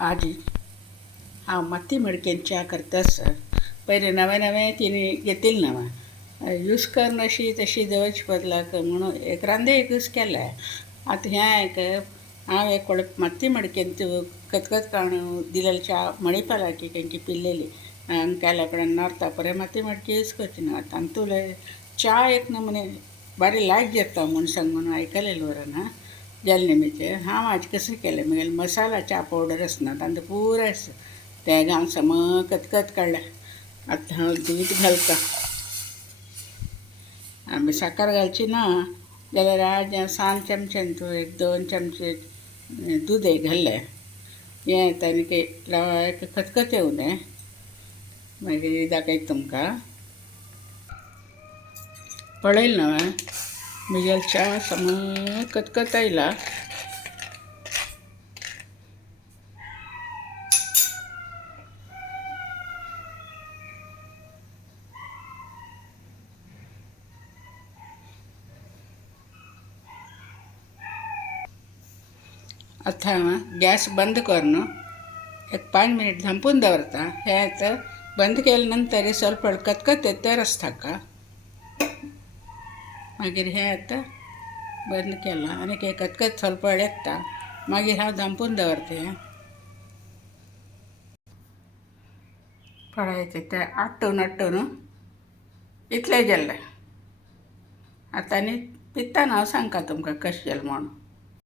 आजी हांव माती मडकेन च्या करता सर. पयलीं नवें नवें तिणी घेतिल्लें नवें यूज करन अशी तशी दवरचे बदलाक म्हणून एक रांदे एक यूज केल्या. आतां हें एक हांव एक व्हडले माती मडकेन खतखत काडून दिलेली च्या मळिपा लागली तेंची पिल्लेली केल्या उपरांत नॉर्ता बरें माती मडकी यूज करची ना. आतां तुले च्या एक नमुने बारी लायक जाता म्हूण सांगून आयकलेलें बरें ना जल्निमीचेर हांव म्हाजें कसं केलें म्हगेले मसाला च्या पावडर आसना तांकां पुराय तें घालून समक खतखत काडलें. आतां हांव दूद घालतां. आमी साकर घालची ना जाल्यार आज 3 चमच्यान तूं एक 2 चमचे दूद घाल्लें. हें ताणीं एक खतखत येवं न्ही मागीर दाखयता तुमकां. पळयलें न्हय म्हगेली च्या समक खतखत आयला. आतां हांव गॅस बंद करून एक 5 मिनीट धांपून दवरतां. हें आतां बंद केले नंतर ಸ್ವಲ್ಪ खतखत येता आसता का मागीर हें आतां बंद केलां आनी हें खतखत ಸ್ವಲ್ಪ येता मागीर हांव धांपून दवरतां. पळयता तें आट्टून इतलें जालें. आतां आनी पित्तान हांव सांगता तुमकां कशें जालें म्हूण.